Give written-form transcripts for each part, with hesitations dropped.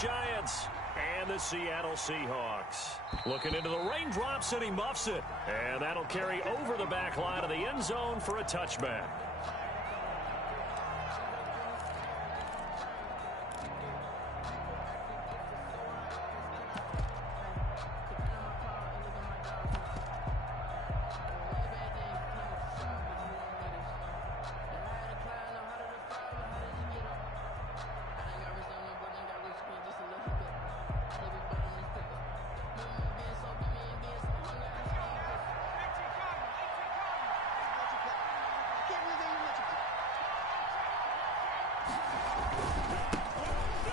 Giants and the Seattle Seahawks. Looking into the raindrops, and he muffs it. And that'll carry over the back line of the end zone for a touchback.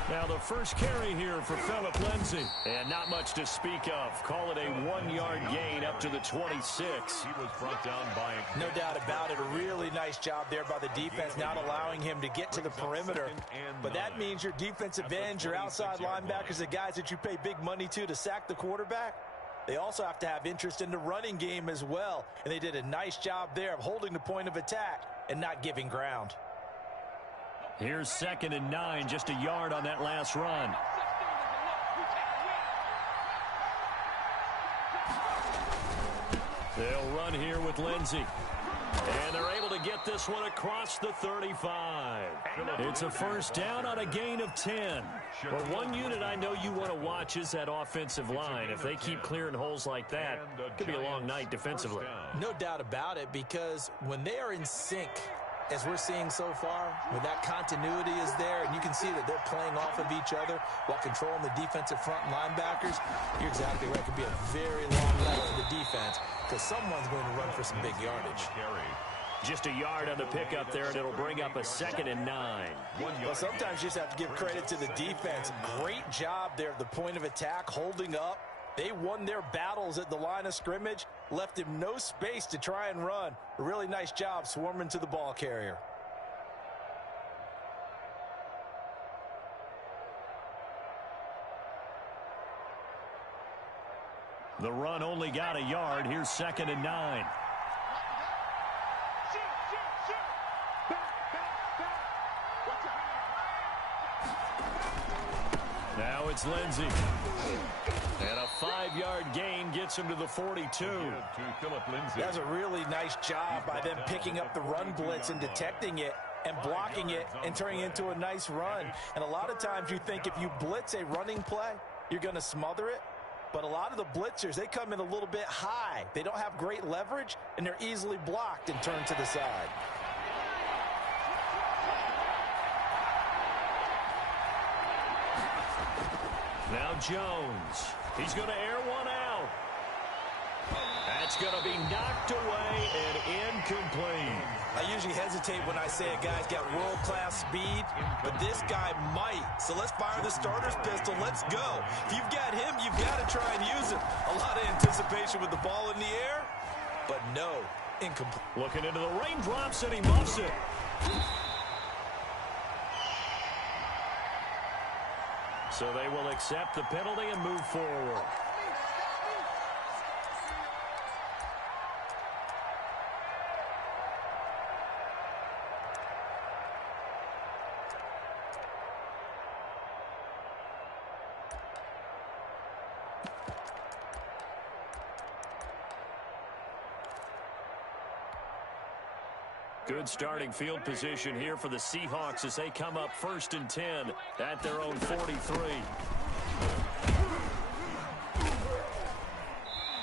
Now the first carry here for Phillip Lindsay. And not much to speak of. Call it a 1-yard gain up to the 26. He was brought down by... No doubt about it. A really nice job there by the defense, not allowing him to get to the perimeter. But that means your defensive ends, your outside linebackers, the guys that you pay big money to sack the quarterback, they also have to have interest in the running game as well. And they did a nice job there of holding the point of attack and not giving ground. Here's 2nd and 9, just a yard on that last run. They'll run here with Lindsay. And they're able to get this one across the 35. It's a first down on a gain of 10. Well, one unit I know you want to watch is that offensive line. If they keep clearing holes like that, it could be a long night defensively. No doubt about it, because when they are in sync, as we're seeing so far, when that continuity is there and you can see that they're playing off of each other while controlling the defensive front linebackers, you're exactly right. It could be a very long night for the defense because someone's going to run for some big yardage. Just a yard on the pickup there, and it'll bring up a 2nd and 9. Well, sometimes you just have to give credit to the defense. Great job there at the point of attack, holding up. They won their battles at the line of scrimmage, left him no space to try and run. A really nice job swarming to the ball carrier. The run only got a yard. Here's 2nd and 9. Now it's Lindsay. And a 5-yard gain gets him to the 42. That's a really nice job by them picking up the run blitz and detecting it and blocking it and turning it into a nice run. And a lot of times you think if you blitz a running play, you're going to smother it. But a lot of the blitzers, they come in a little bit high. They don't have great leverage, and they're easily blocked and turned to the side. Now Jones. He's going to air one out. That's going to be knocked away and incomplete. I usually hesitate when I say a guy's got world-class speed, but this guy might. So let's fire the starter's pistol. Let's go. If you've got him, you've got to try and use him. A lot of anticipation with the ball in the air, but no, incomplete. Looking into the raindrops, and he muffs it. So they will accept the penalty and move forward. Good starting field position here for the Seahawks as they come up 1st and 10 at their own 43.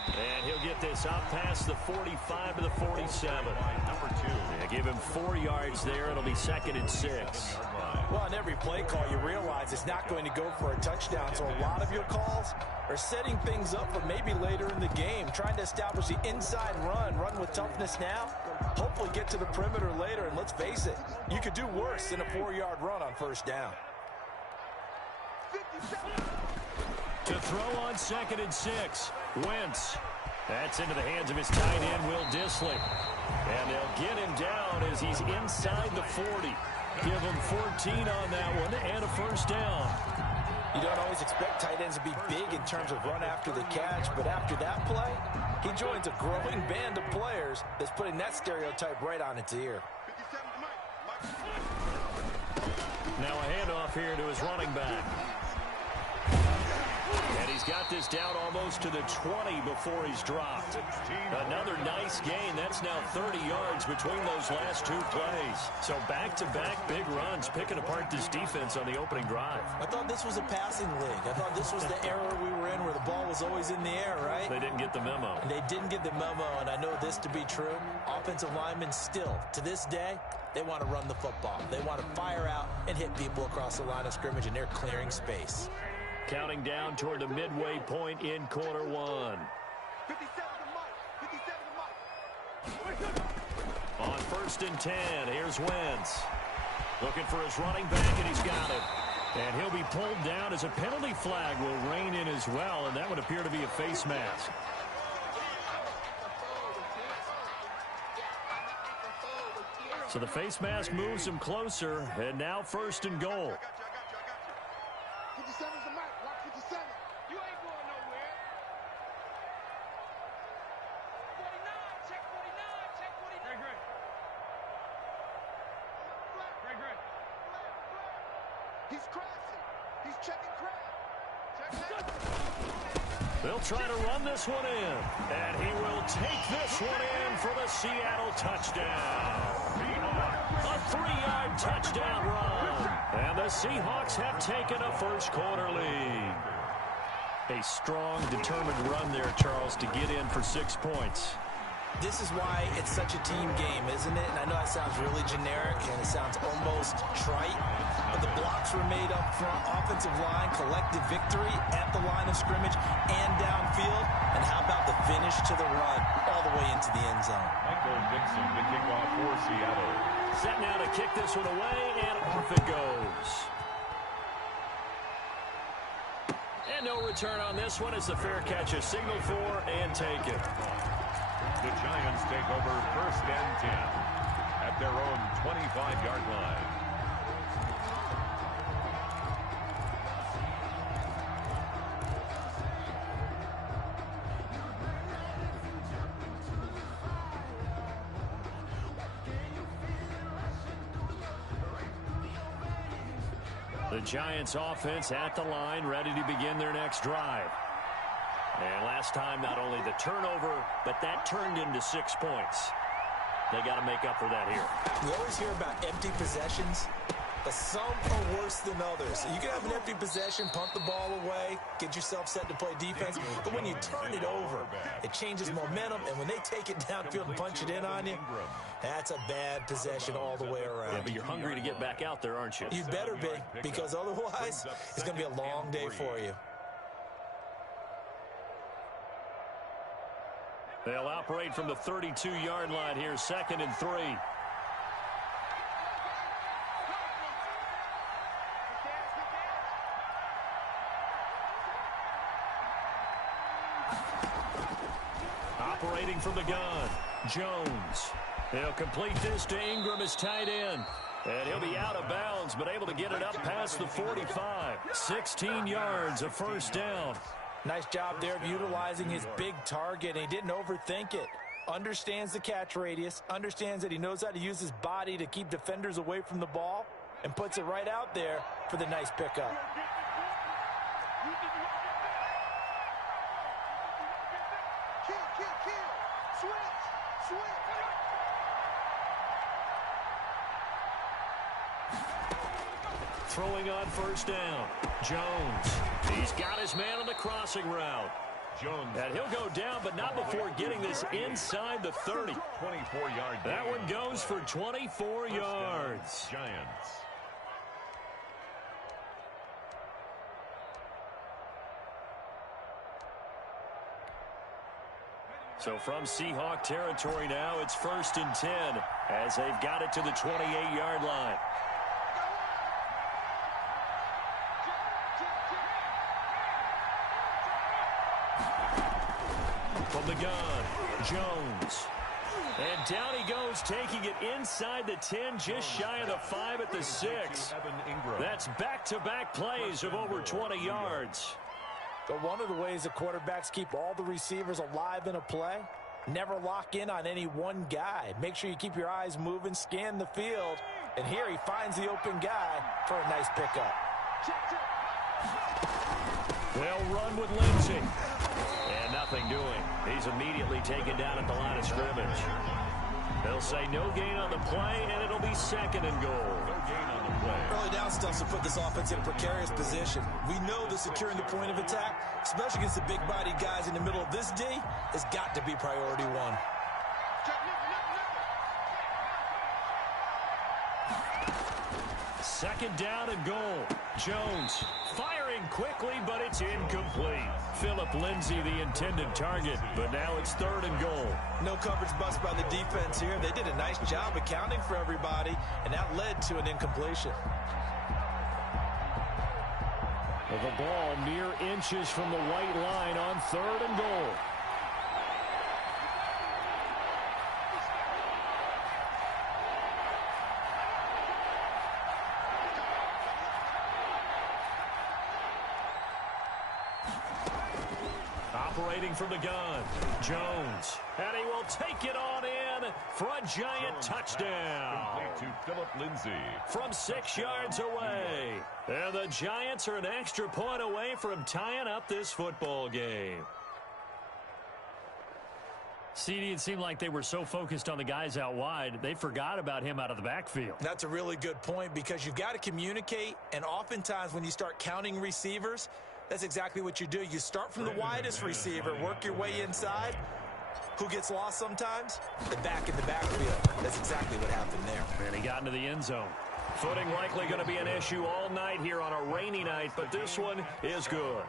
And he'll get this out past the 45 to the 47. They give him 4 yards there. It'll be 2nd and 6. Well, on every play call, you realize it's not going to go for a touchdown. So a lot of your calls are setting things up for maybe later in the game, trying to establish the inside run with toughness now, hopefully get to the perimeter later. And let's face it, you could do worse than a 4-yard run on 1st down. To throw on 2nd and 6, Wentz. That's into the hands of his tight end, Will Dissly. And they'll get him down as he's inside the 40. Give him 14 on that one and a 1st down. You don't always expect tight ends to be big in terms of run after the catch, but after that play, he joins a growing band of players that's putting that stereotype right on its ear. Now a handoff here to his running back. And he's got this down almost to the 20 before he's dropped. Another nice gain. That's now 30 yards between those last two plays. So back-to-back big runs, picking apart this defense on the opening drive. I thought this was a passing league. I thought this was the era we were in where the ball was always in the air, right? They didn't get the memo. And they didn't get the memo, and I know this to be true. Offensive linemen still, to this day, they want to run the football. They want to fire out and hit people across the line of scrimmage, and they're clearing space. Counting down toward the midway point in quarter one. 57 to Mike. On 1st and 10, here's Wentz. Looking for his running back, and he's got it. And he'll be pulled down as a penalty flag will rein in as well, and that would appear to be a face mask. So the face mask moves him closer, and now 1st and goal. 57 to Mike. Lock 57. You ain't going nowhere. 49. Check 49. Check 49. Great. He's crashing. He's checking crash. Check that. They'll try to run this one in, and he will take this one in for the Seattle touchdown. A 3-yard touchdown run, and the Seahawks have taken a first-quarter lead. A strong, determined run there, Charles, to get in for 6 points. This is why it's such a team game, isn't it? And I know that sounds really generic and it sounds almost trite, but the blocks were made up front, offensive line, collective victory at the line of scrimmage and downfield. And how about the finish to the run all the way into the end zone? Michael Dixon, the kickoff for Seattle. Set now to kick this one away, and off it goes. And no return on this one. It's a fair catch, a signal for, and take it. The Giants take over 1st and 10 at their own 25-yard line. The Giants offense at the line, ready to begin their next drive. And last time, not only the turnover, but that turned into 6 points. They got to make up for that here. We always hear about empty possessions, but some are worse than others. You can have an empty possession, punt the ball away, get yourself set to play defense, but when you turn it over, it changes momentum, and when they take it downfield and punch it in on you, that's a bad possession all the way around. Yeah, but you're hungry to get back out there, aren't you? You better be, because otherwise, it's going to be a long day for you. They'll operate from the 32-yard line here, 2nd and 3. Operating from the gun, Jones. He'll complete this to Ingram as tight end. And he'll be out of bounds, but able to get it up past the 45. 16 yards, a 1st down. Nice job there of utilizing his big target, and he didn't overthink it. Understands the catch radius, understands that he knows how to use his body to keep defenders away from the ball, and puts it right out there for the nice pickup. Kill. Switch. Throwing on 1st down, Jones. He's got his man on the crossing route. Jones. And he'll go down, but not before getting this inside the 30. 24-yard. That one goes for 24 yards. Giants. So from Seahawk territory now, it's 1st and 10 as they've got it to the 28-yard line. From the gun, Jones. And down he goes, taking it inside the 10, just shy of the 5 at the 6. That's back-to-back plays of over 20 yards. But one of the ways the quarterbacks keep all the receivers alive in a play, never lock in on any one guy. Make sure you keep your eyes moving, scan the field, and here he finds the open guy for a nice pickup. They'll run with Lindsey. And nothing doing. He's immediately taken down at the line of scrimmage. They'll say no gain on the play, and it'll be second and goal. No gain on the play. Early down stuffs will put this offense in a precarious position. We know that securing the point of attack, especially against the big-bodied guys in the middle of this D, has got to be priority one. Second down and goal. Jones firing quickly, but it's incomplete. Phillip Lindsay, the intended target, but now it's third and goal. No coverage bust by the defense here. They did a nice job accounting for everybody, and that led to an incompletion. The ball mere inches from the white line on third and goal. Operating from the gun, Jones. And he will take it on in for a giant touchdown. Complete to Phillip Lindsay. From 6 yards away. And the Giants are an extra point away from tying up this football game. CD, it seemed like they were so focused on the guys out wide, they forgot about him out of the backfield. That's a really good point because you've got to communicate, and oftentimes when you start counting receivers, that's exactly what you do. You start from the widest receiver, work your way inside. Who gets lost sometimes? The back in the backfield. That's exactly what happened there. And he got into the end zone. Footing likely going to be an issue all night here on a rainy night, but this one is good.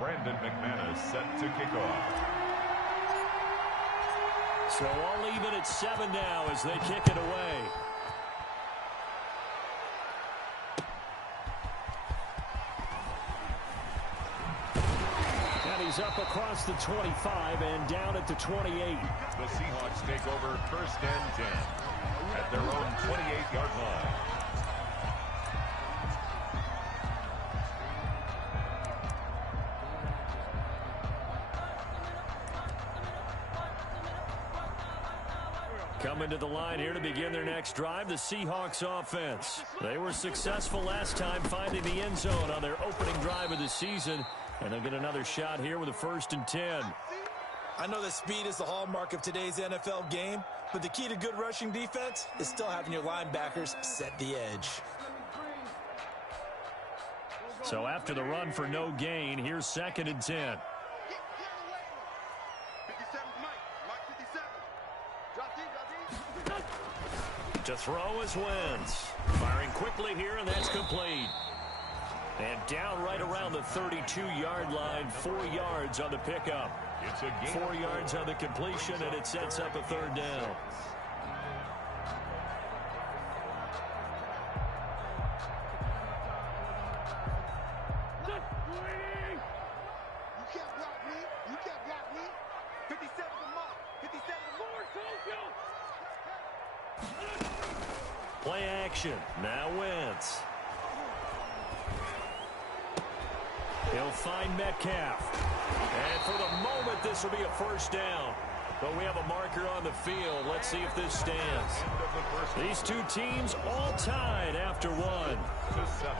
Brandon McManus set to kick off. So all even at 7 now as they kick it away. And he's up across the 25 and down at the 28. The Seahawks take over first and 10 at their own 28-yard line. Coming to the line here to begin their next drive, the Seahawks offense. They were successful last time finding the end zone on their opening drive of the season, and they'll get another shot here with a 1st and 10. I know that speed is the hallmark of today's NFL game, but the key to good rushing defense is still having your linebackers set the edge. So after the run for no gain, here's 2nd and 10. To throw is Wentz. Firing quickly here, and that's complete. And down right around the 32-yard line, 4 yards on the pickup. It's a gain 4 yards on the completion, and it sets up a 3rd down. Play action. Now Wentz. He'll find Metcalf. And for the moment, this will be a 1st down. But we have a marker on the field. Let's see if this stands. These two teams all tied after 1. to 7.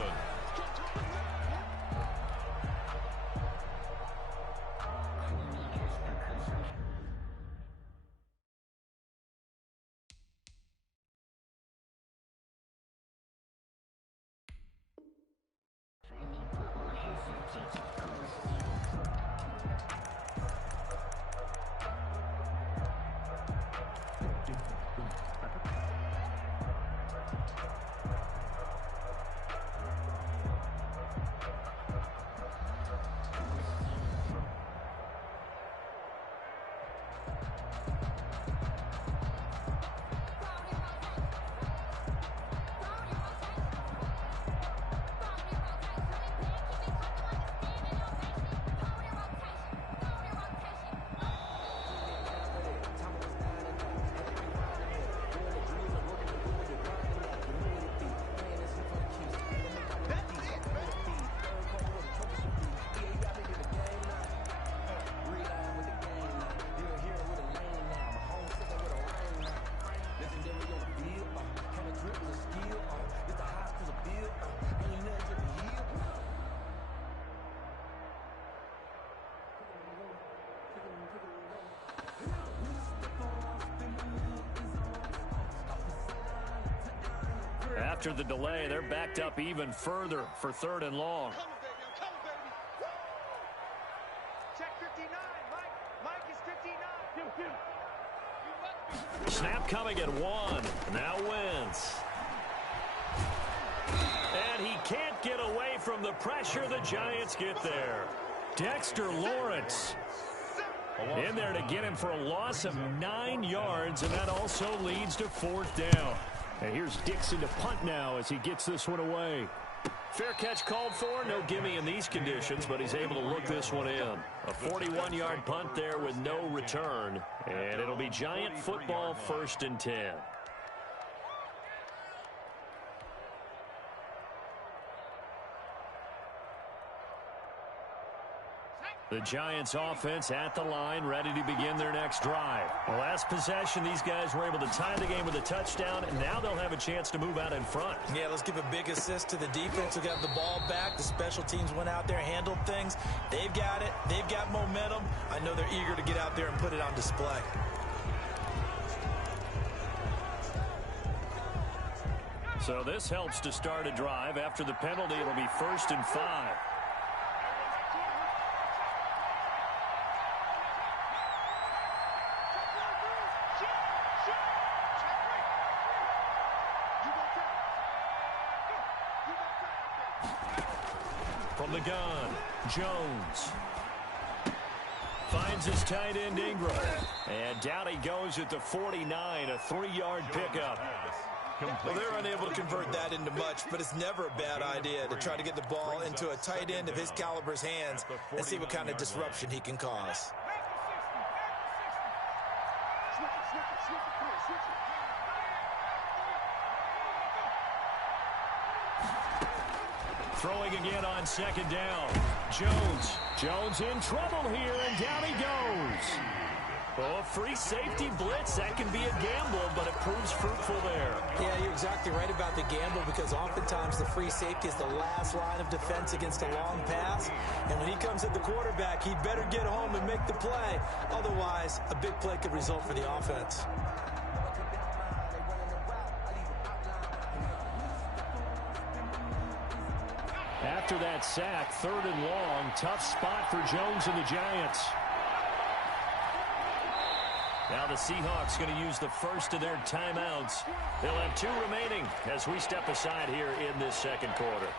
After the delay, they're backed up even further for 3rd and long. Come on, baby. Check 59. Mike is 59. Snap coming at 1. Now Wentz. And he can't get away from the pressure. The Giants get there. Dexter Lawrence in there to get him for a loss of 9 yards, and that also leads to 4th down. And here's Dixon to punt now as he gets this one away. Fair catch called for. No gimme in these conditions, but he's able to look this one in. A 41-yard punt there with no return, and it'll be Giant football 1st and 10. The Giants offense at the line, ready to begin their next drive. The last possession, these guys were able to tie the game with a touchdown, and now they'll have a chance to move out in front. Yeah, let's give a big assist to the defense who got the ball back. The special teams went out there, handled things. They've got it. They've got momentum. I know they're eager to get out there and put it on display. So this helps to start a drive. After the penalty, it'll be 1st and 5. From the gun, Jones finds his tight end Ingram, and down he goes at the 49, a 3-yard pickup. Well, they're unable to convert that into much, but it's never a bad idea to try to get the ball into a tight end of his caliber's hands and see what kind of disruption he can cause. Throwing again on 2nd down. Jones in trouble here, and down he goes. Oh, free safety blitz. That can be a gamble, but it proves fruitful there. Yeah, you're exactly right about the gamble, because oftentimes the free safety is the last line of defense against a long pass. And when he comes at the quarterback, he'd better get home and make the play. Otherwise, a big play could result for the offense. After that sack, 3rd and long, tough spot for Jones and the Giants. Now the Seahawks going to use the first of their timeouts. They'll have 2 remaining as we step aside here in this 2nd quarter.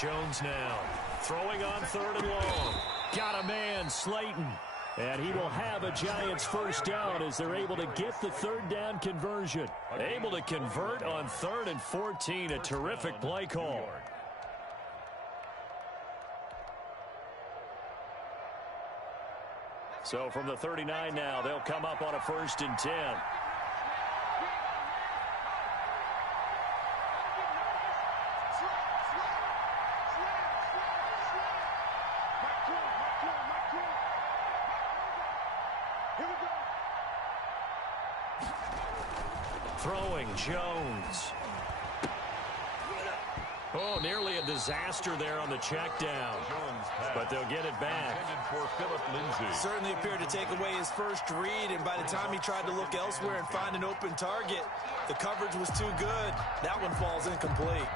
Jones now throwing on 3rd and long. Got a man, Slayton. And he will have a Giants 1st down as they're able to get the 3rd down conversion. Able to convert on 3rd and 14. A terrific play call. So from the 39 now, they'll come up on a 1st and 10. Throwing Jones. Oh, nearly a disaster there on the check down. But they'll get it back. Certainly appeared to take away his first read, and by the time he tried to look elsewhere and find an open target, the coverage was too good. That one falls incomplete.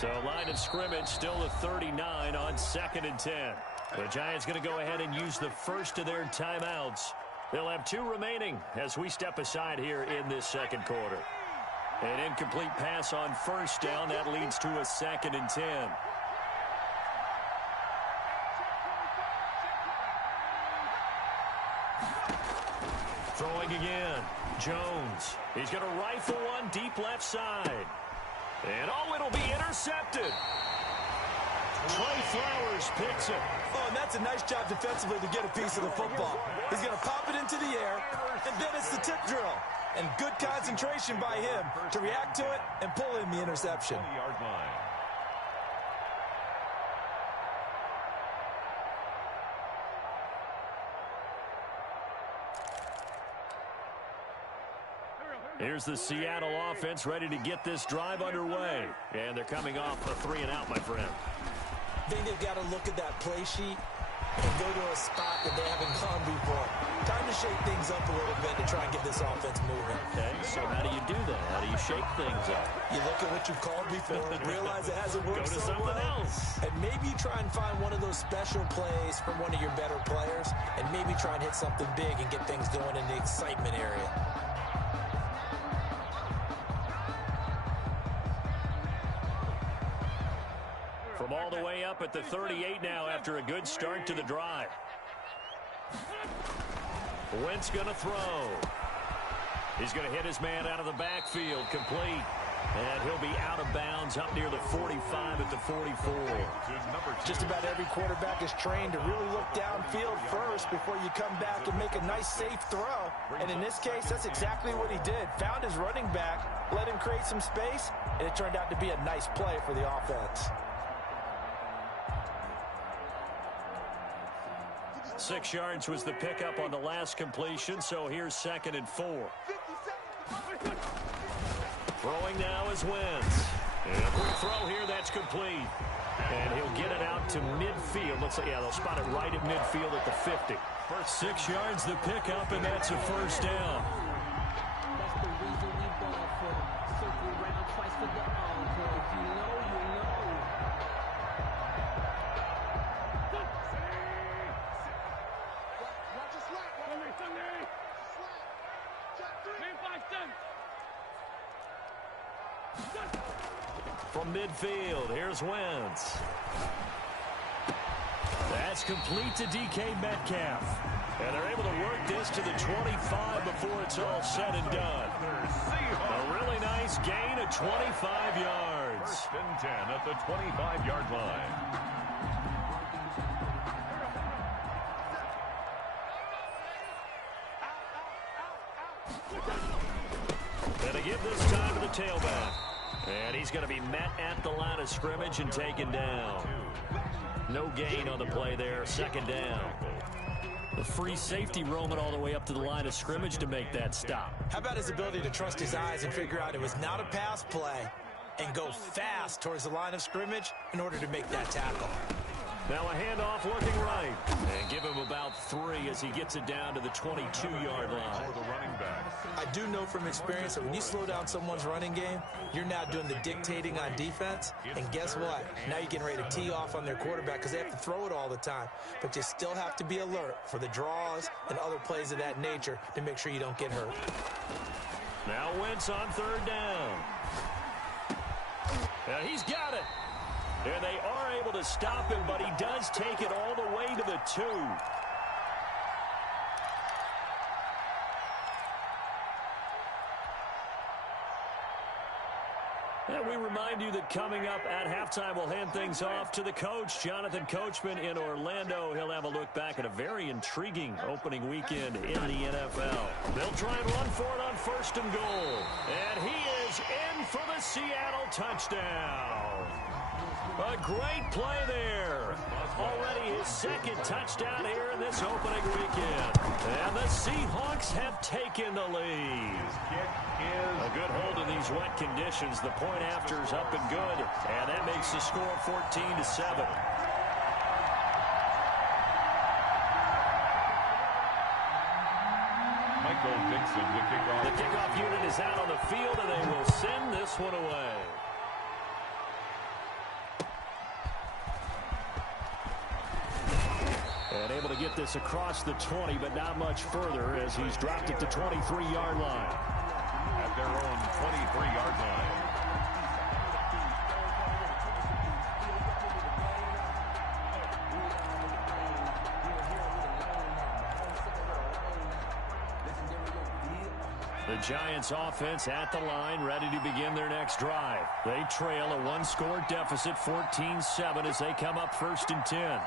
So line of scrimmage still at 39 on 2nd and 10. The Giants going to go ahead and use the first of their timeouts. They'll have 2 remaining as we step aside here in this 2nd quarter. An incomplete pass on 1st down. That leads to a 2nd and 10. Throwing again. Jones. He's going to rifle one deep left side. And oh, it'll be intercepted. Trey Flowers picks it. Oh, and that's a nice job defensively to get a piece of the football. He's going to pop it into the air, and then it's the tip drill. And good concentration by him to react to it and pull in the interception. 20-yard line. Here's the Seattle offense ready to get this drive underway. And they're coming off a 3-and-out, my friend. I think they've got to look at that play sheet and go to a spot that they haven't gone before. Time to shake things up a little bit to try and get this offense moving. Okay, so how do you do that? How do you shake things up? You look at what you've called before, realize it hasn't worked Go to so something well, else. and maybe try and find one of those special plays from one of your better players, and maybe try and hit something big and get things going in the excitement area. From all the way up at the 38 now after a good start to the drive. Wentz going to throw. He's going to hit his man out of the backfield, complete. And he'll be out of bounds up near the 45 at the 44. Just about every quarterback is trained to really look downfield first before you come back and make a nice, safe throw. And in this case, that's exactly what he did. Found his running back, let him create some space, and it turned out to be a nice play for the offense. 6 yards was the pickup on the last completion, so here's 2nd and 4. Throwing now is Wentz. And a quick throw here, that's complete. And he'll get it out to midfield. Looks like, yeah, they'll spot it right at midfield at the 50. 6 yards the pickup, and that's a first down. That's the reason we ball for circle round twice for the encore. If you know, you know. From midfield, here's Wentz. That's complete to DK Metcalf. And they're able to work this to the 25 before it's all said and done. A really nice gain of 25 yards. First and 10 at the 25-yard line. And they give this time to the tailback. And he's going to be met at the line of scrimmage and taken down. No gain on the play there. 2nd down. The free safety roaming all the way up to the line of scrimmage to make that stop. How about his ability to trust his eyes and figure out it was not a pass play and go fast towards the line of scrimmage in order to make that tackle. Now a handoff looking right. And give him about 3 as he gets it down to the 22-yard line. For the running back. I do know from experience that when you slow down someone's running game, you're now doing the dictating on defense. And guess what? Now you're getting ready to tee off on their quarterback because they have to throw it all the time. But you still have to be alert for the draws and other plays of that nature to make sure you don't get hurt. Now Wentz on 3rd down. And he's got it. And they are able to stop him, but he does take it all the way to the 2. And we remind you that coming up at halftime, we'll hand things off to the coach, Jonathan Coachman in Orlando. He'll have a look back at a very intriguing opening weekend in the NFL. They'll try and run for it on 1st and goal. And he is in for the Seattle touchdown. A great play there. Already his 2nd touchdown here in this opening weekend. And the Seahawks have taken the lead. A good hold in these wet conditions. The point after's up and good. And that makes the score 14-7. Michael Dixon, the kickoff. The kickoff unit is out on the field, and they will send this one away. And able to get this across the 20, but not much further as he's dropped it to 23-yard line. At their own 23-yard line. The Giants offense at the line, ready to begin their next drive. They trail a one-score deficit, 14-7, as they come up 1st and 10.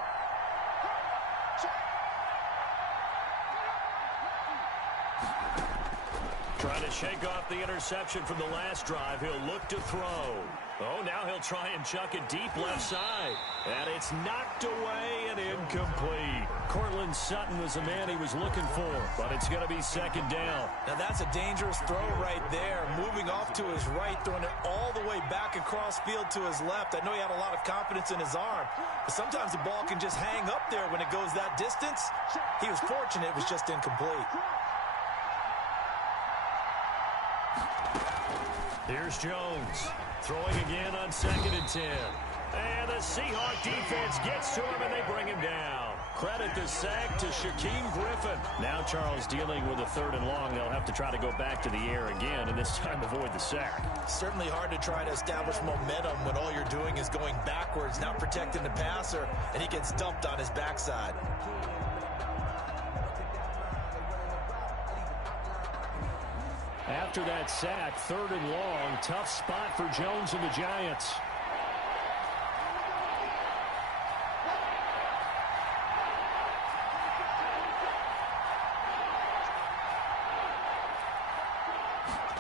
Trying to shake off the interception from the last drive. He'll look to throw. Oh, now he'll try and chuck it deep left side. And it's knocked away and incomplete. Cortland Sutton was the man he was looking for, but it's going to be 2nd down. Now that's a dangerous throw right there. Moving off to his right, throwing it all the way back across field to his left. I know he had a lot of confidence in his arm, but sometimes the ball can just hang up there when it goes that distance. He was fortunate it was just incomplete. Here's Jones, throwing again on 2nd and 10. And the Seahawk defense gets to him, and they bring him down. Credit the sack to Shaquem Griffin. Now Charles dealing with a 3rd and long. They'll have to try to go back to the air again, and this time avoid the sack. Certainly hard to try to establish momentum when all you're doing is going backwards, not protecting the passer, and he gets dumped on his backside. After that sack, 3rd and long, tough spot for Jones and the Giants.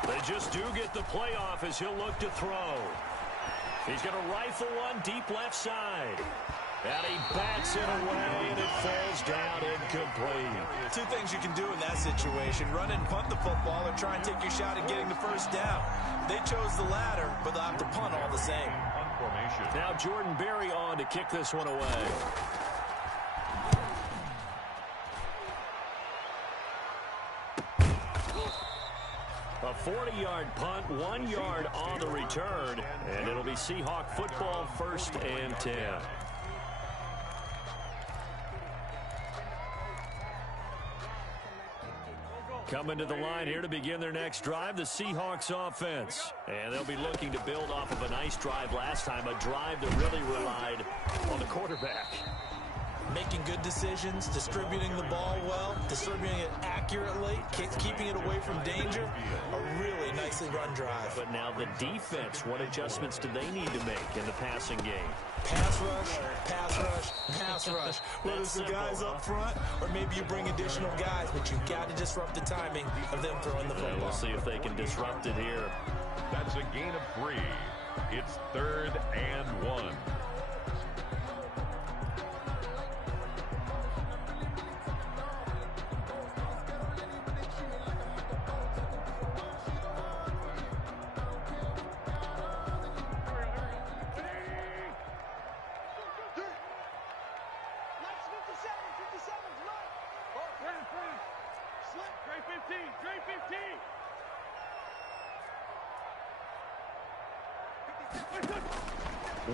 They just do get the playoff as he'll look to throw. He's going to rifle one deep left side. And he bats it away, and it falls down incomplete. 2 things you can do in that situation: run and punt the football, or try and take your shot at getting the 1st down. They chose the latter, but they'll have to punt all the same. Now Jordan Berry on to kick this one away. A 40-yard punt, 1 yard on the return, and it'll be Seahawk football, 1st and 10. Coming to the line here to begin their next drive, the Seahawks offense. And they'll be looking to build off of a nice drive last time, a drive that really relied on the quarterback. Making good decisions, distributing the ball well, distributing it accurately, keeping it away from danger. A really nicely run drive. But now the defense, what adjustments do they need to make in the passing game? Pass rush, pass rush, pass rush. Whether it's the guys up front or maybe you bring additional guys, but you've got to disrupt the timing of them throwing the football. We'll see if they can disrupt it here. That's a gain of 3. It's 3rd and 1.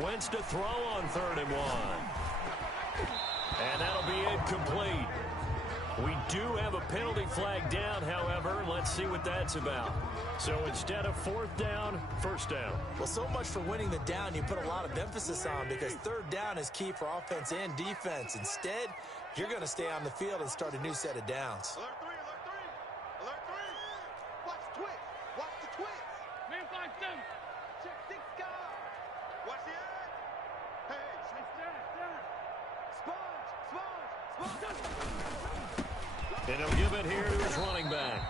Wentz to throw on 3rd and 1. And that'll be incomplete. We do have a penalty flag down, however. Let's see what that's about. So instead of 4th down, 1st down. Well, so much for winning the down you put a lot of emphasis on, because 3rd down is key for offense and defense. Instead, you're going to stay on the field and start a new set of downs. Alert 3, alert 3. Alert 3. Watch the twist. Watch the twist. Man 5-7. Check 6 guard. Watch the edge. Hey, stand. Sponge. And he'll give it here to his running back.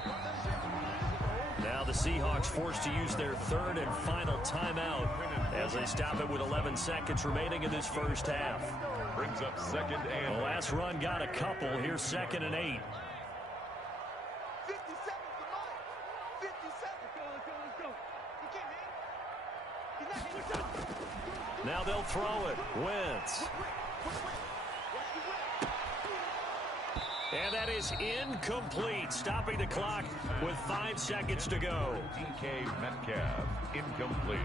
Now the Seahawks forced to use their 3rd and final timeout as they stop it with 11 seconds remaining in this first half. Brings up 2nd and... The last run got a couple. Here's 2nd and 8. 50 seconds to Mike. 50 seconds. Let's go. He can't hang. He's not hanging. Now they'll throw it. Wentz. And that is incomplete, stopping the clock with 5 seconds to go. DK Metcalf, incomplete.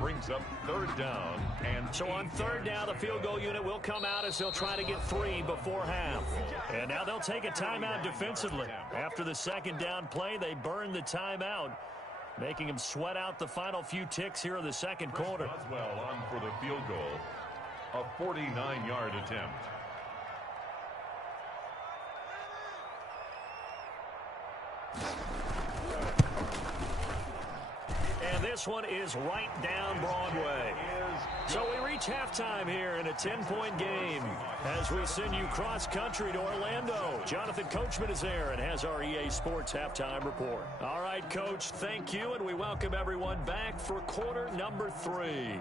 Brings up 3rd down. And so on 3rd down, the field goal unit will come out as they'll try to get 3 before half. And now they'll take a timeout defensively. After the 2nd down play, they burn the timeout, making them sweat out the final few ticks here in the 2nd quarter. Boswell on for the field goal. A 49-yard attempt. this one is right down Broadway. So we reach halftime here in a 10-point game as we send you cross-country to Orlando. Jonathan Coachman is there and has our EA Sports halftime report. All right, Coach, thank you, and we welcome everyone back for quarter number 3.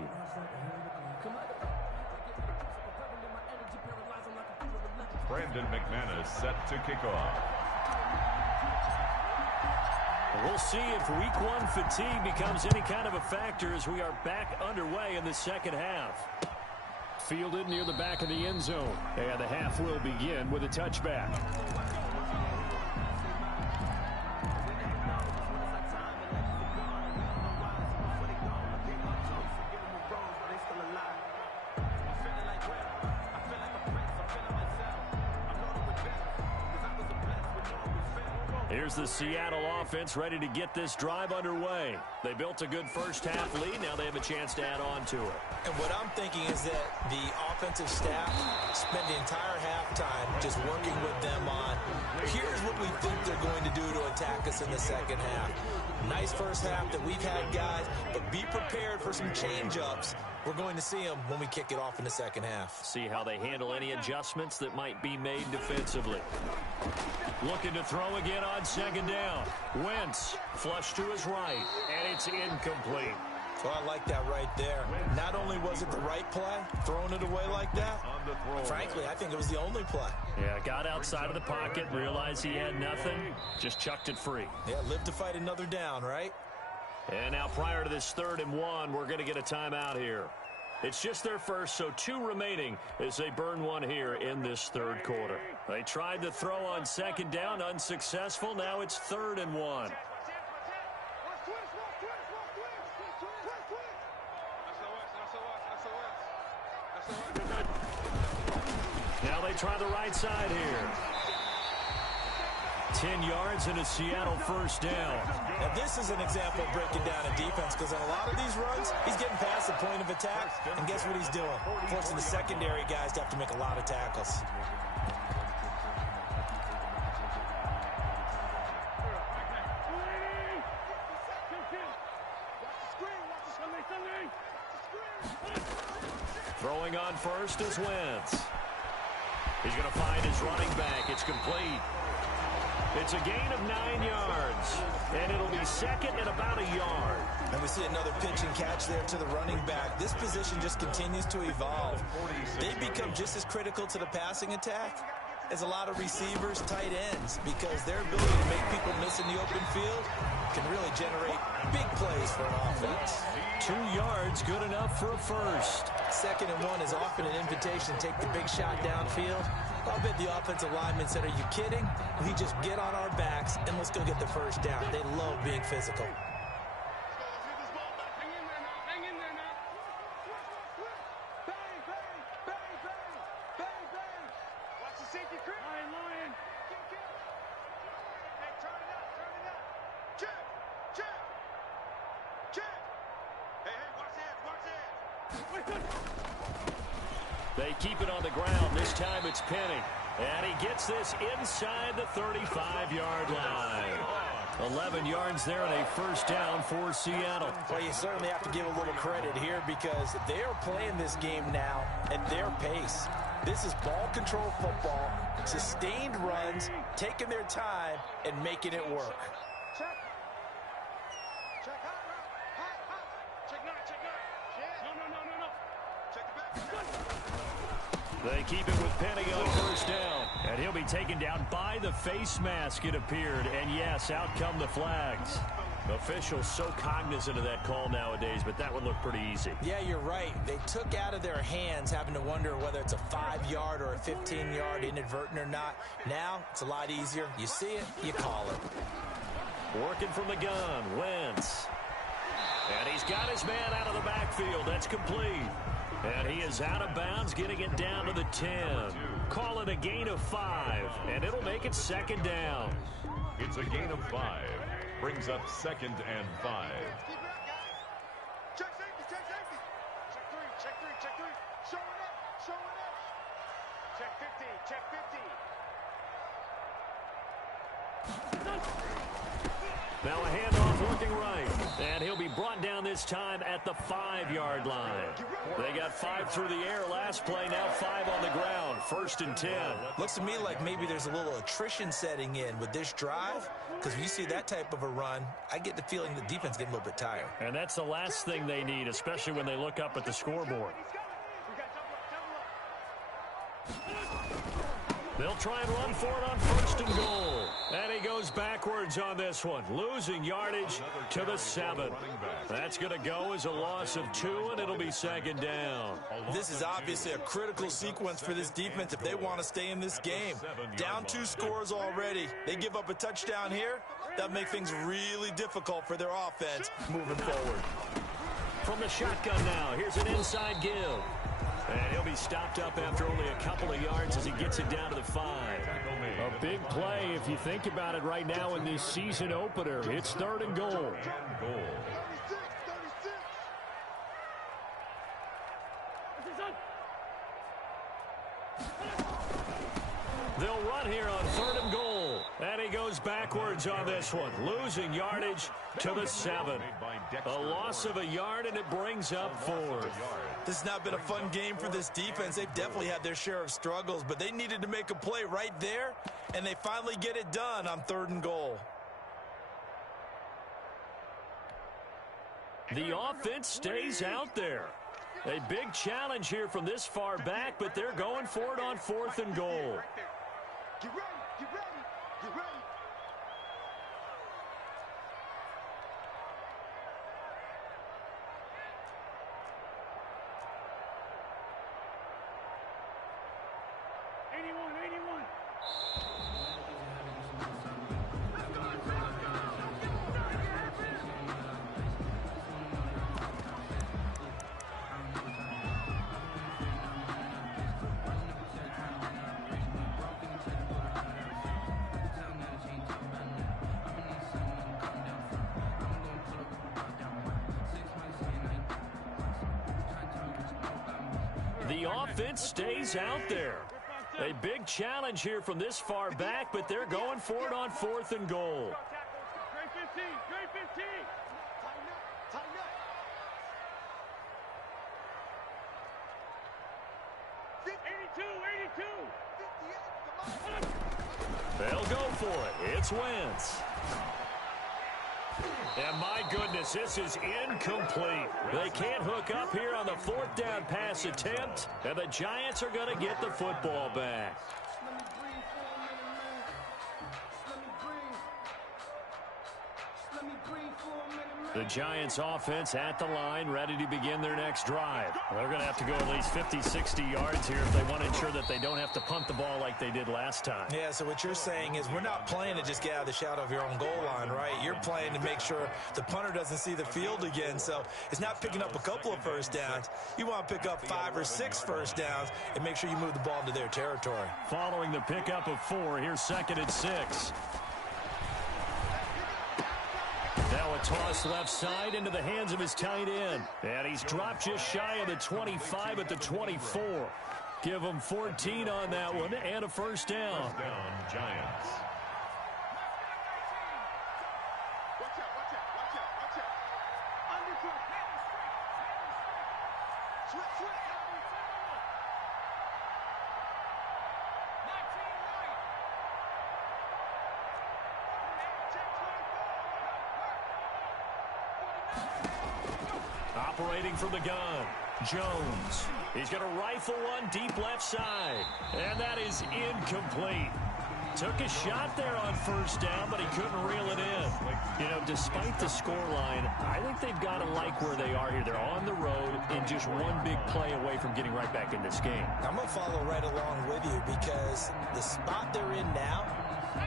Brandon McManus set to kick off. We'll see if week 1 fatigue becomes any kind of a factor as we are back underway in the second half. Fielded near the back of the end zone. And the half will begin with a touchback. Here's the Seattle offense ready to get this drive underway. They built a good first half lead. Now they have a chance to add on to it. And what I'm thinking is that the offensive staff spent the entire halftime just working with them on, here's what we think they're going to do to attack us in the second half. Nice first half that we've had, guys, but be prepared for some change-ups. We're going to see them when we kick it off in the second half. See how they handle any adjustments that might be made defensively. Looking to throw again on second down. Wentz, flush to his right, and it's incomplete. Well, I like that right there. Not only was it the right play, throwing it away like that, frankly, I think it was the only play. Yeah, got outside of the pocket, realized he had nothing, just chucked it free. Yeah, live to fight another down, right? And now prior to this 3rd and 1, we're going to get a timeout here. It's just their first, so 2 remaining as they burn one here in this 3rd quarter. They tried to throw on second down, unsuccessful. Now it's 3rd and 1. Now they try the right side here. 10 yards and a Seattle first down. Now this is an example of breaking down a defense, because on a lot of these runs, he's getting past the point of attack, and guess what he's doing? Forcing the secondary guys to have to make a lot of tackles. Throwing on first is Wentz. He's going to find his running back. It's complete. It's a gain of 9 yards, and it'll be second and about a yard. And we see another pitch and catch there to the running back. This position just continues to evolve. They become just as critical to the passing attack as a lot of receivers, tight ends, because their ability to make people miss in the open field can really generate big plays for an offense. 2 yards, good enough for a first. 2nd and 1 is often an invitation to take the big shot downfield. I'll bet the offensive lineman said, are you kidding? We just get on our backs and let's go get the first down. They love being physical. They keep it on the ground. This time it's Penny. And he gets this inside the 35-yard line. 11 yards there and a first down for Seattle. Well, you certainly have to give a little credit here because they are playing this game now at their pace. This is ball control football, sustained runs, taking their time, and making it work. They keep it with Penny on first down. And he'll be taken down by the face mask, it appeared. And yes, out come the flags. Officials so cognizant of that call nowadays, but that would look pretty easy. Yeah, you're right. They took out of their hands having to wonder whether it's a 5-yard or a 15-yard inadvertent or not. Now, it's a lot easier. You see it, you call it. Working from the gun, Wentz. And he's got his man out of the backfield. That's complete. And he is out of bounds, getting it down to the 10. Call it a gain of 5, and it'll make it second down. It's a gain of 5. Brings up 2nd and 5. Check safety, check safety. Check 3, check 3, check 3. Showing it, showing it. Check 50, check 50. Now a handoff looking right. And he'll be brought down this time at the 5-yard line. They got 5 through the air last play, now 5 on the ground. 1st and 10. Looks to me like maybe there's a little attrition setting in with this drive, because when you see that type of a run, I get the feeling the defense getting a little bit tired. And that's the last thing they need, especially when they look up at the scoreboard. They'll try and run for it on 1st and goal. And he goes backwards on this one, losing yardage to the 7. That's going to go as a loss of 2, and it'll be 2nd down. This is obviously a critical sequence for this defense if they want to stay in this game. Down 2 scores already. They give up a touchdown here. That'll make things really difficult for their offense moving forward. From the shotgun now, here's an inside give. And he'll be stopped up after only a couple of yards as he gets it down to the 5. A big play if you think about it right now in this season opener. It's 3rd and goal. They'll run here on 3rd and goal. And he goes backwards on this one, losing yardage to the 7. A loss of a yard, and it brings up 4th. This has not been a fun game for this defense. They've definitely had their share of struggles, but they needed to make a play right there, and they finally get it done on 3rd and goal. The offense stays out there. A big challenge here from this far back, but they're going for it on 4th and goal. Get ready, get ready, get ready. The offense stays out there. A big challenge here from this far back, but they're going for it on 4th and goal. Great 15, great 15. Tighten up, tighten up. 82, 82. 58, come on. They'll go for it. It's Wentz. And my goodness, this is incomplete. They can't hook up here on the 4th down pass attempt, and the Giants are going to get the football back. The Giants offense at the line, ready to begin their next drive. They're going to have to go at least 50, 60 yards here if they want to ensure that they don't have to punt the ball like they did last time. Yeah, so what you're saying is we're not playing to just get out of the shadow of your own goal line, right? You're playing to make sure the punter doesn't see the field again. So it's not picking up a couple of first downs. You want to pick up 5 or 6 first downs and make sure you move the ball into their territory. Following the pickup of 4, here's 2nd and 6. Now a toss left side into the hands of his tight end. And he's dropped just shy of the 25 at the 24. Give him 14 on that one and a first down. First down, Giants. Watch out, watch out, watch out, watch out. Undercut. Switch, switch. Operating from the gun, Jones. He's going to rifle one deep left side. And that is incomplete. Took a shot there on first down, but he couldn't reel it in. You know, despite the scoreline, I think they've got to like where they are here. They're on the road and just one big play away from getting right back in this game. I'm going to follow right along with you because the spot they're in now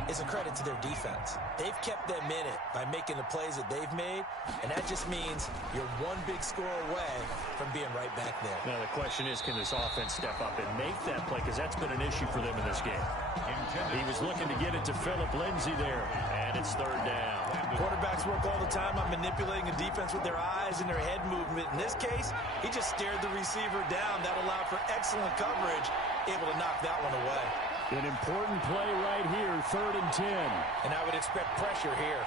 is a credit to their defense. They've kept them in it by making the plays that they've made, and that just means you're one big score away from being right back there. Now the question is, can this offense step up and make that play? Because that's been an issue for them in this game. He was looking to get it to Phillip Lindsay there, and it's 3rd down. Quarterbacks work all the time on manipulating a defense with their eyes and their head movement. In this case, he just stared the receiver down. That allowed for excellent coverage, able to knock that one away. An important play right here, 3rd and 10. And I would expect pressure here.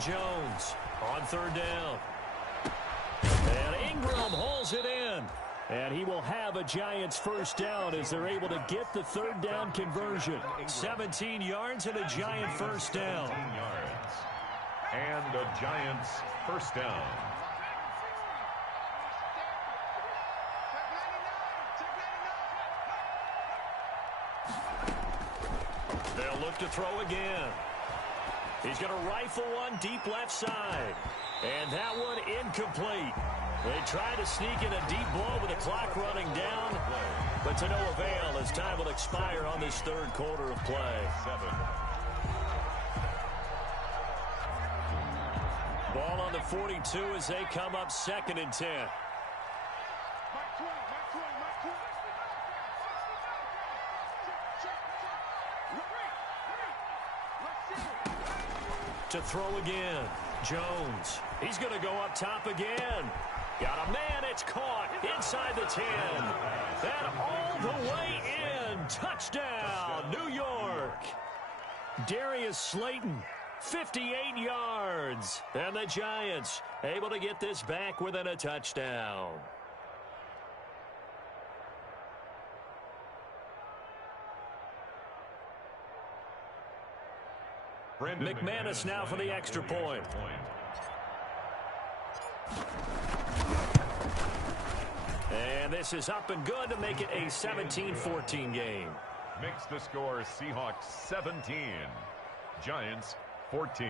Jones on third down. And Ingram hauls it in. And he will have a Giants first down as they're able to get the third down conversion. 17 yards and a Giant first down. 17 yards. And a Giants first down. They'll look to throw again. He's going to rifle one deep left side. And that one incomplete. They try to sneak in a deep blow with the clock running down, but to no avail as time will expire on this third quarter of play. Ball on the 42 as they come up 2nd and 10. To throw again. Jones. He's going to go up top again. Got a man. It's caught inside the 10. And all the way in. Touchdown, New York. Darius Slayton, 58 yards. And the Giants able to get this back within a touchdown. McManus now for the extra point. And this is up and good to make it a 17-14 game. Makes the score Seahawks 17, Giants 14.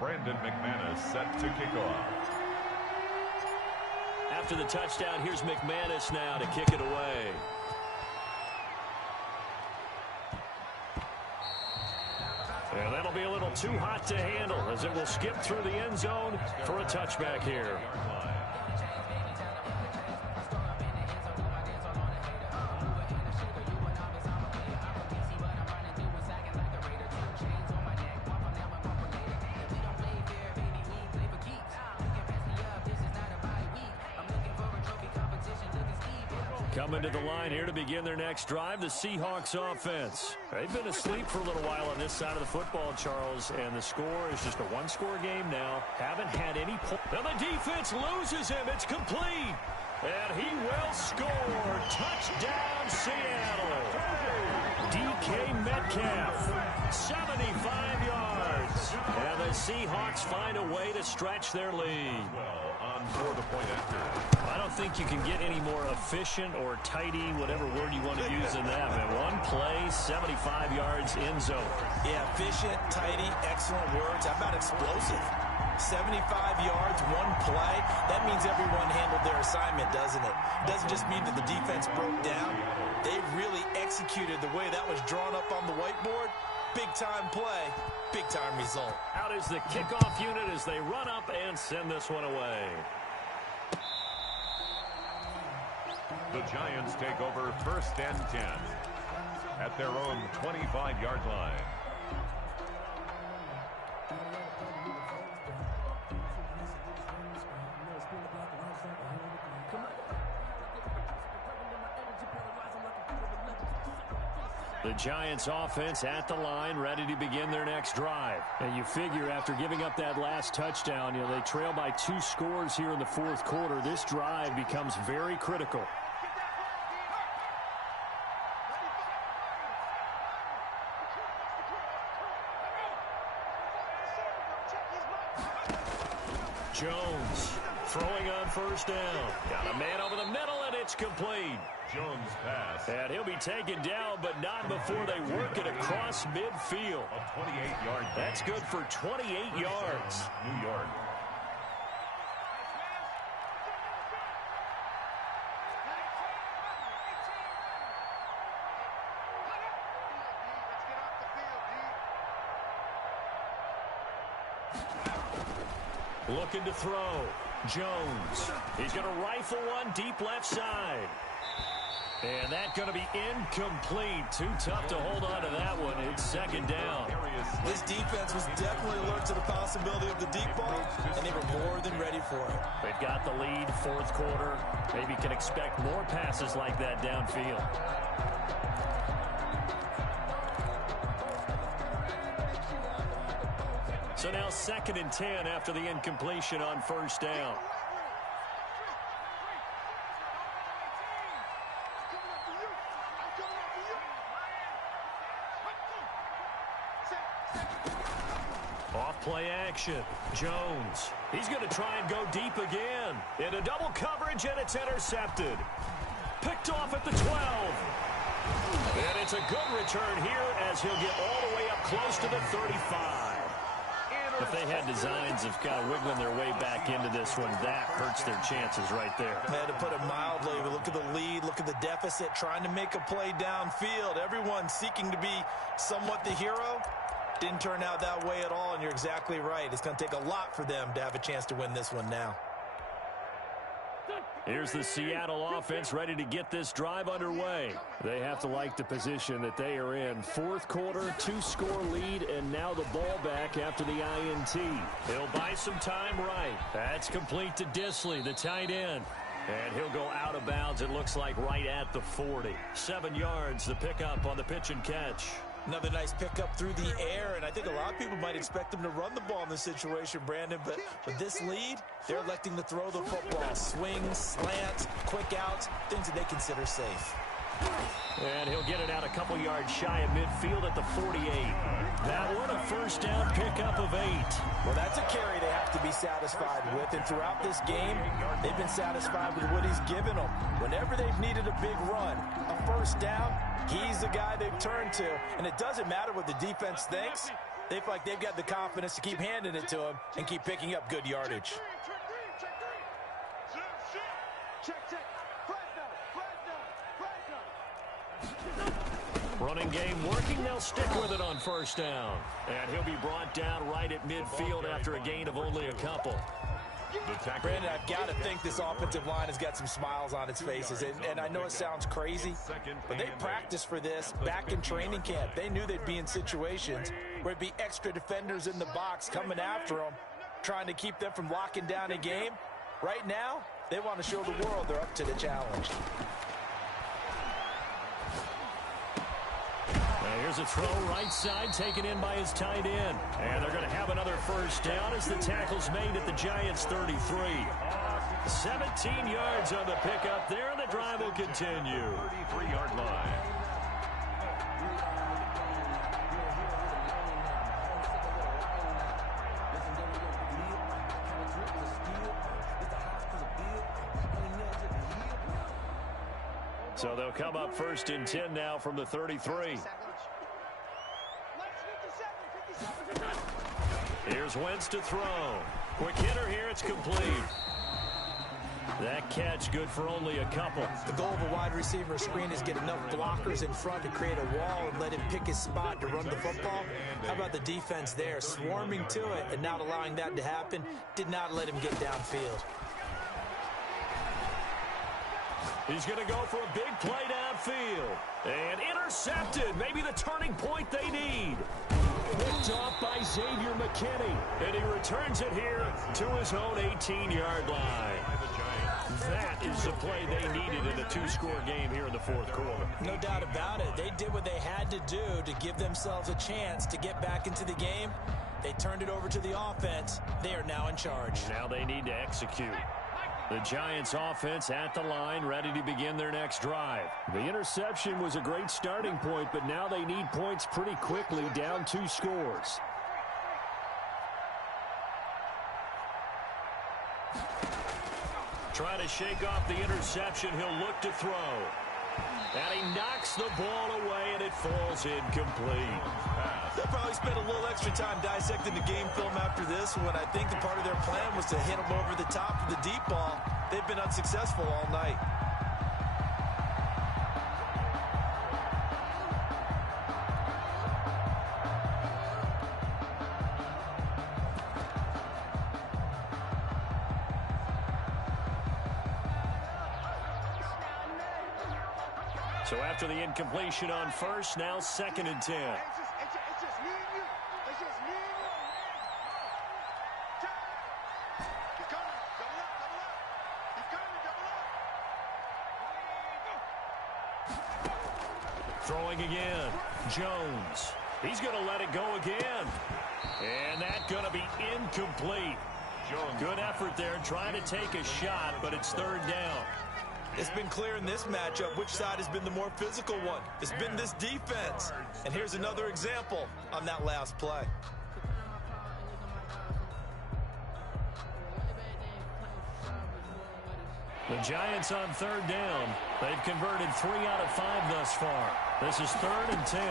Brandon McManus set to kick off. After the touchdown, here's McManus now to kick it away. And that'll be a little too hot to handle as it will skip through the end zone for a touchback here. Coming to the line here to begin their next drive, the Seahawks offense. They've been asleep for a little while on this side of the football, Charles, and the score is just a one-score game now. Haven't had any points. Now the defense loses him. It's complete. And he will score. Touchdown, Seattle. DK Metcalf, 75 yards. And the Seahawks find a way to stretch their lead. Well, on for the point after. I don't think you can get any more efficient or tidy, whatever word you want to use in that. And one play, 75 yards in zone. Yeah, efficient, tidy, excellent words. How about explosive? 75 yards, one play. That means everyone handled their assignment, doesn't it? Doesn't just mean that the defense broke down. They really executed the way that was drawn up on the whiteboard. Big-time play, big-time result. Out is the kickoff unit as they run up and send this one away. The Giants take over 1st and 10 at their own 25-yard line. The Giants offense at the line, ready to begin their next drive. And you figure after giving up that last touchdown, they trail by 2 scores here in the 4th quarter. This drive becomes very critical. Jones throwing on 1st down. Got a man over the middle, and it's complete. Jones pass. And he'll be taken down, but not before they work it across midfield. A 28-yard. That's good for 28 yards. New York. Looking to throw. Jones. He's going to rifle one deep left side. And that's going to be incomplete. Too tough to hold on to that one. It's second down. This defense was definitely alert to the possibility of the deep ball, and they were more than ready for it. They've got the lead, fourth quarter. Maybe can expect more passes like that downfield. So now 2nd and 10 after the incompletion on first down. Off-play action. Jones. He's going to try and go deep again. Into double coverage, and it's intercepted. Picked off at the 12. And it's a good return here as he'll get all the way up close to the 35. If they had designs of kind of wiggling their way back into this one, that hurts their chances right there. I had to put it mildly. Look at the lead, look at the deficit, trying to make a play downfield. Everyone seeking to be somewhat the hero. Didn't turn out that way at all, and you're exactly right. It's going to take a lot for them to have a chance to win this one now. Here's the Seattle offense ready to get this drive underway. They have to like the position that they are in. Fourth quarter, 2-score lead, and now the ball back after the INT. He'll buy some time right. That's complete to Disley, the tight end. And he'll go out of bounds, it looks like, right at the 40. 7 yards, the pickup on the pitch and catch. Another nice pickup through the air, and I think a lot of people might expect them to run the ball in this situation, Brandon, but with this lead, they're electing to throw the football. Swings, slants, quick outs, things that they consider safe. And he'll get it out a couple yards shy of midfield at the 48. That one, a first down pickup of 8. Well, that's a carry they have to be satisfied with, and throughout this game, they've been satisfied with what he's given them. Whenever they've needed a big run, a first down, he's the guy they've turned to, and it doesn't matter what the defense thinks. They feel like they've got the confidence to keep handing it to him and keep picking up good yardage. Running game working, they'll stick with it on first down. And he'll be brought down right at midfield after a gain of only a couple. Brandon, I've got to think this offensive line has got some smiles on its faces. And I know it sounds crazy, but they practiced for this back in training camp. They knew they'd be in situations where it'd be extra defenders in the box coming after them, trying to keep them from locking down a game. Right now, they want to show the world they're up to the challenge. Here's a throw right side taken in by his tight end. And they're going to have another first down as the tackle's made at the Giants' 33. 17 yards on the pickup there, and the drive will continue. 33-yard line. So they'll come up 1st and 10 now from the 33. Here's Wentz to throw. Quick hitter here, it's complete. That catch good for only a couple. The goal of a wide receiver screen is get enough blockers in front to create a wall and let him pick his spot to run the football. How about the defense there, swarming to it and not allowing that to happen? Did not let him get downfield. He's going to go for a big play downfield. And intercepted. Maybe the turning point they need. Picked off by Xavier McKinney. And he returns it here to his own 18-yard line. That is the play they needed in a 2-score game here in the fourth quarter. No doubt about it. They did what they had to do to give themselves a chance to get back into the game. They turned it over to the offense. They are now in charge. Now they need to execute. The Giants offense at the line, ready to begin their next drive. The interception was a great starting point, but now they need points pretty quickly, down 2 scores. Trying to shake off the interception, he'll look to throw. And he knocks the ball away, and it falls incomplete. They'll probably spend a little extra time dissecting the game film after this one. I think the part of their plan was to hit them over the top of the deep ball. They've been unsuccessful all night. So after the incompletion on first, now 2nd and 10. It's just me and you. It's just me and you. He's coming. Double up, double up. He's coming, double up. Throwing again. Jones. He's going to let it go again. And that's going to be incomplete. Good effort there trying to take a shot, but it's 3rd down. It's been clear in this matchup which side has been the more physical one. It's been this defense. And here's another example on that last play. The Giants on 3rd down. They've converted 3 out of 5 thus far. This is 3rd and 10.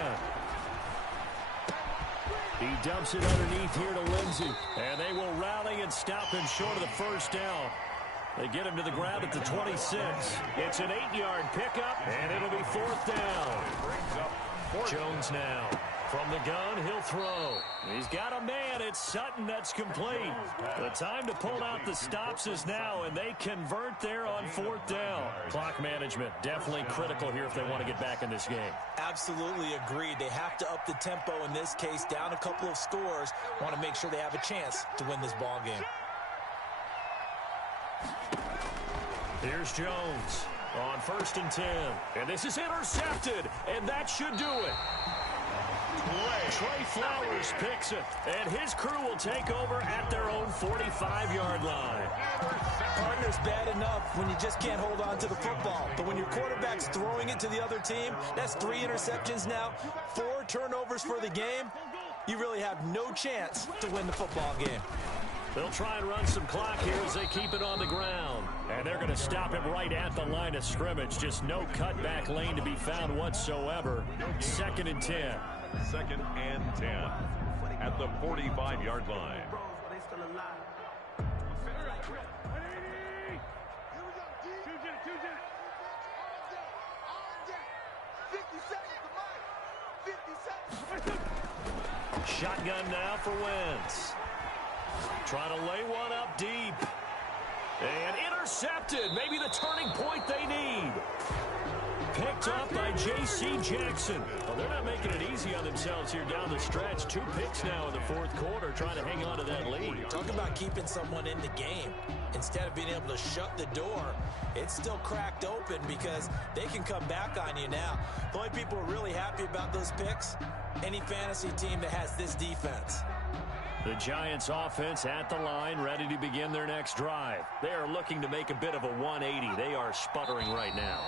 He dumps it underneath here to Lindsey. And they will rally and stop him short of the 1st down. They get him to the ground at the 26. It's an 8-yard pickup, and it'll be 4th down. Jones now. From the gun, he'll throw. He's got a man. It's Sutton that's complete. The time to pull out the stops is now, and they convert there on 4th down. Clock management, definitely critical here if they want to get back in this game. Absolutely agreed. They have to up the tempo in this case, down a couple of scores. Want to make sure they have a chance to win this ball game. Here's Jones on 1st and 10. And this is intercepted, and that should do it. Trey Flowers picks it, and his crew will take over at their own 45-yard line. Partner's bad enough when you just can't hold on to the football. But when your quarterback's throwing it to the other team, that's 3 interceptions now, 4 turnovers for the game. You really have no chance to win the football game. They'll try and run some clock here as they keep it on the ground. And they're going to stop him right at the line of scrimmage. Just no cutback lane to be found whatsoever. 2nd and 10. 2nd and 10 at the 45-yard line. Shotgun now for Wentz. Trying to lay one up deep. And intercepted. Maybe the turning point they need. Picked up by J.C. Jackson. Well, they're not making it easy on themselves here down the stretch. 2 picks now in the 4th quarter, trying to hang on to that lead. Talk about keeping someone in the game. Instead of being able to shut the door, it's still cracked open because they can come back on you now. The only people who are really happy about those picks, any fantasy team that has this defense. The Giants offense at the line, ready to begin their next drive. They are looking to make a bit of a 180. They are sputtering right now.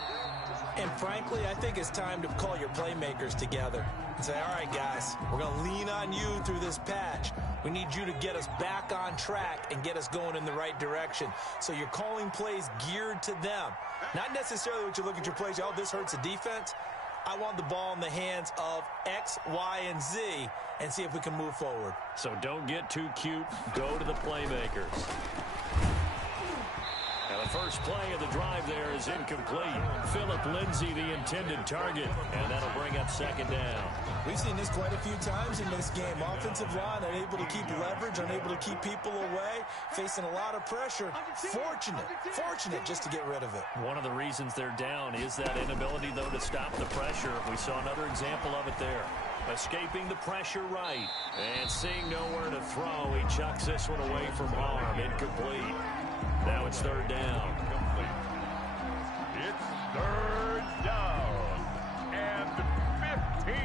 And frankly, I think it's time to call your playmakers together and say, all right, guys, we're going to lean on you through this patch. We need you to get us back on track and get us going in the right direction. So you're calling plays geared to them. Not necessarily what you look at your plays, oh, this hurts the defense. I want the ball in the hands of X, Y, and Z and see if we can move forward. So don't get too cute. Go to the playmakers. And the first play of the drive there is incomplete. Phillip Lindsay, the intended target, and that'll bring up 2nd down. We've seen this quite a few times in this game. Offensive line unable to keep leverage, unable to keep people away, facing a lot of pressure. Fortunate just to get rid of it. One of the reasons they're down is that inability, though, to stop the pressure. We saw another example of it there. Escaping the pressure right, and seeing nowhere to throw, he chucks this one away from harm. Incomplete. Now it's 3rd down. It's 3rd down and 15.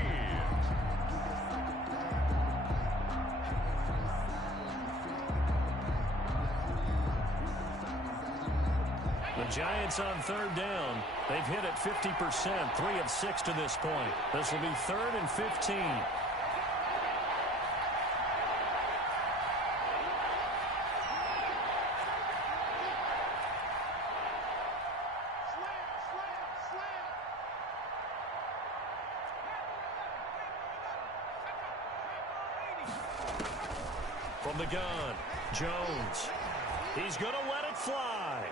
The Giants on 3rd down. They've hit it 50%, 3 of 6 to this point. This will be 3rd and 15. From the gun, Jones. He's going to let it fly.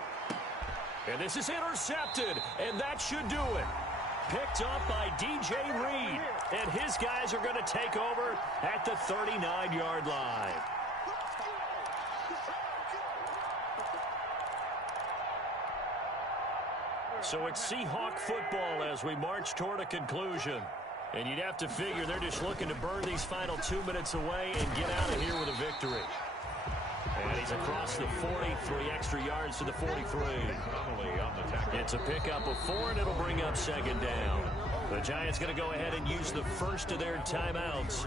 And this is intercepted, and that should do it. Picked up by DJ Reed, and his guys are going to take over at the 39-yard line. So it's Seahawk football as we march toward a conclusion. And you'd have to figure they're just looking to burn these final 2 minutes away and get out of here with a victory. And he's across the 43 extra yards to the 43. It's a pickup of 4, and it'll bring up second down. The Giants going to go ahead and use the first of their timeouts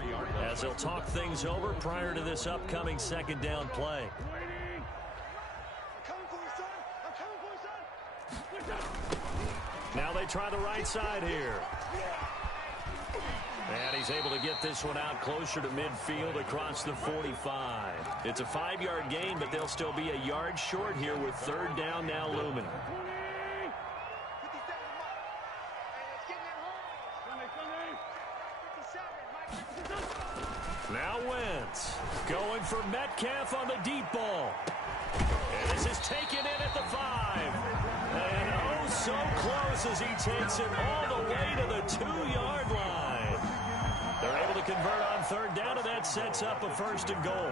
as they'll talk things over prior to this upcoming second down play. Now they try the right side here. And he's able to get this one out closer to midfield across the 45. It's a 5-yard gain, but they'll still be a yard short here with third down now looming. Now Wentz going for Metcalf on the deep ball. And this is taken in at the 5. And oh, so close as he takes it all the way to the 2-yard line. They're able to convert on third down, and that sets up a first and goal.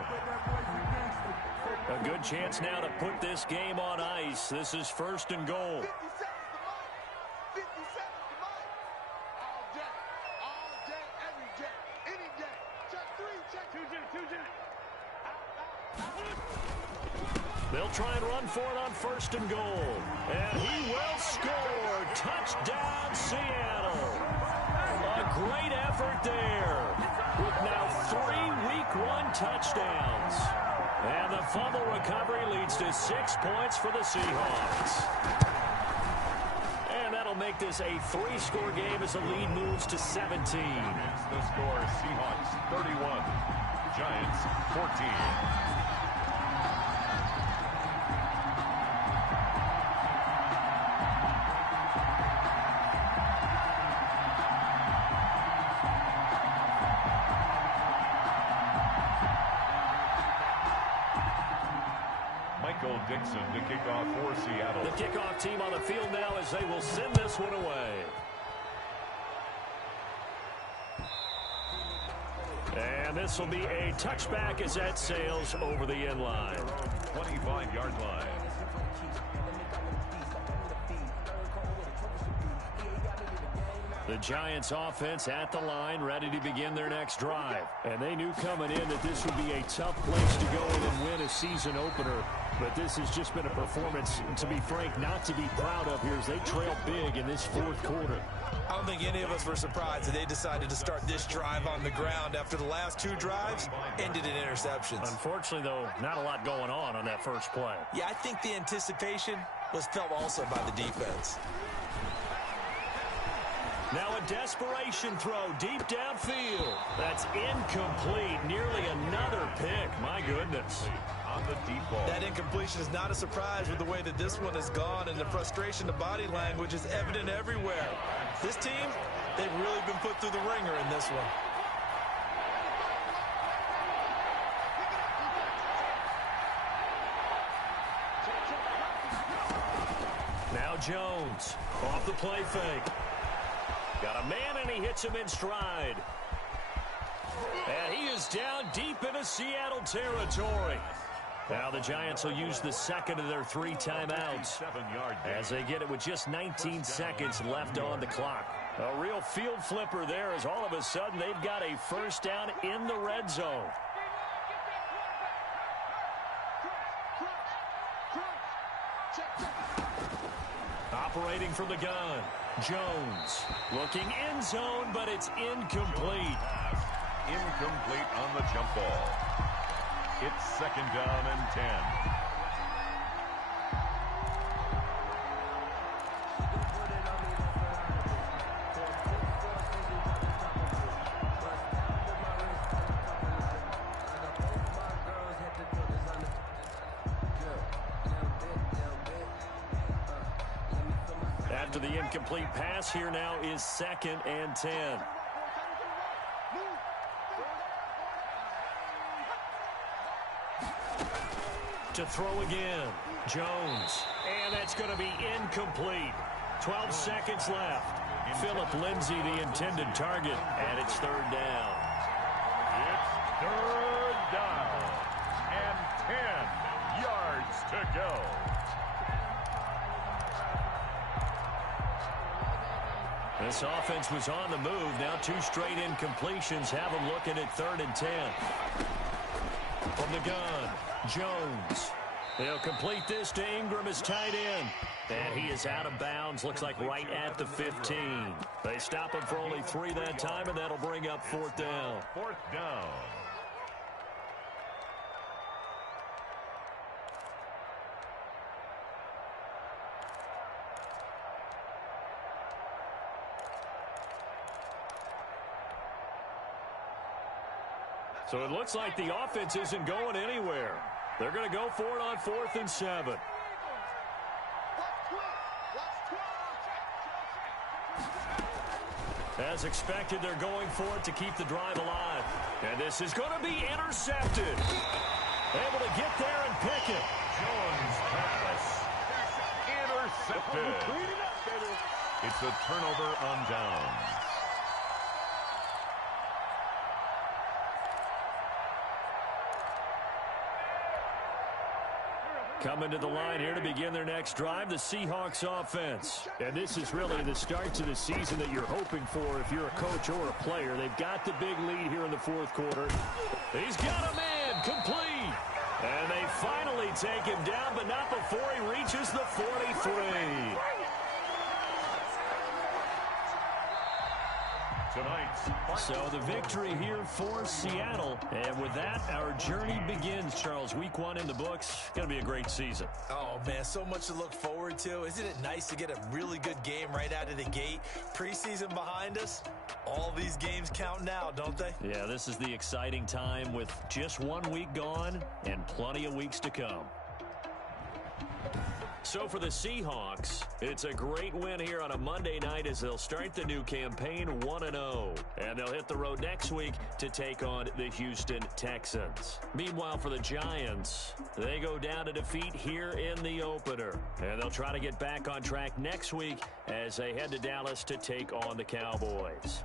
A good chance now to put this game on ice. This is first and goal. They'll try and run for it on first and goal. And he will score. Touchdown, Seattle. A great effort there with now 3 Week 1 touchdowns. And the fumble recovery leads to 6 points for the Seahawks. And that'll make this a 3-score game as the lead moves to 17. The score, Seahawks 31, Giants 14. Dixon to kick off for Seattle. The kickoff team on the field now as they will send this one away. And this will be a touchback as that sails over the end line. 25-yard line. The Giants offense at the line, ready to begin their next drive. And they knew coming in that this would be a tough place to go in and win a season opener. But this has just been a performance, to be frank, not to be proud of here as they trail big in this fourth quarter. I don't think any of us were surprised that they decided to start this drive on the ground after the last 2 drives ended in interceptions. Unfortunately, though, not a lot going on that first play. Yeah, I think the anticipation was felt also by the defense. Now a desperation throw deep downfield. That's incomplete. Nearly another pick. My goodness. On the deep ball. That incompletion is not a surprise with the way that this one has gone, and the frustration, the body language is evident everywhere. This team, they've really been put through the ringer in this one. Now Jones off the play fake. Got a man, and he hits him in stride. And he is down deep into Seattle territory. Now the Giants will use the second of their 3 timeouts as they get it with just 19 seconds left on the clock. A real field flipper there as all of a sudden they've got a first down in the red zone. Operating from the gun, Jones looking end zone, but it's incomplete. Incomplete on the jump ball. It's second down and 10. After the incomplete pass, here now is second and 10. To throw again, Jones, and that's going to be incomplete. 12 seconds left. Phillip Lindsay, the intended target, and it's third down. It's third down and 10 yards to go. This offense was on the move. Now 2 straight incompletions have them looking at 3rd and 10. From the gun, Jones. They'll complete this to Ingram as tight end. And he is out of bounds, looks like right at the 15. They stop him for only 3 that time, and that'll bring up 4th down. 4th down. So it looks like the offense isn't going anywhere. They're going to go for it on 4th and 7. As expected, they're going for it to keep the drive alive. And this is going to be intercepted. Able to get there and pick it. Jones pass. Intercepted. It's a turnover on downs. Coming to the line here to begin their next drive, the Seahawks offense. And this is really the start to the season that you're hoping for if you're a coach or a player. They've got the big lead here in the 4th quarter. He's got a man, complete. And they finally take him down, but not before he reaches the 43. So the victory here for Seattle. And with that, our journey begins, Charles. Week 1 in the books. Going to be a great season. Oh, man, so much to look forward to. Isn't it nice to get a really good game right out of the gate? Preseason behind us. All these games count now, don't they? Yeah, this is the exciting time with just 1 week gone and plenty of weeks to come. So for the Seahawks, it's a great win here on a Monday night as they'll start the new campaign 1-0. And they'll hit the road next week to take on the Houston Texans. Meanwhile, for the Giants, they go down to defeat here in the opener. And they'll try to get back on track next week as they head to Dallas to take on the Cowboys.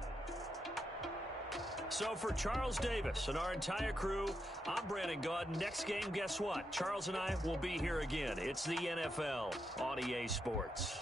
So for Charles Davis and our entire crew, I'm Brandon Gaudin. Next game, guess what? Charles and I will be here again. It's the NFL on EA Sports.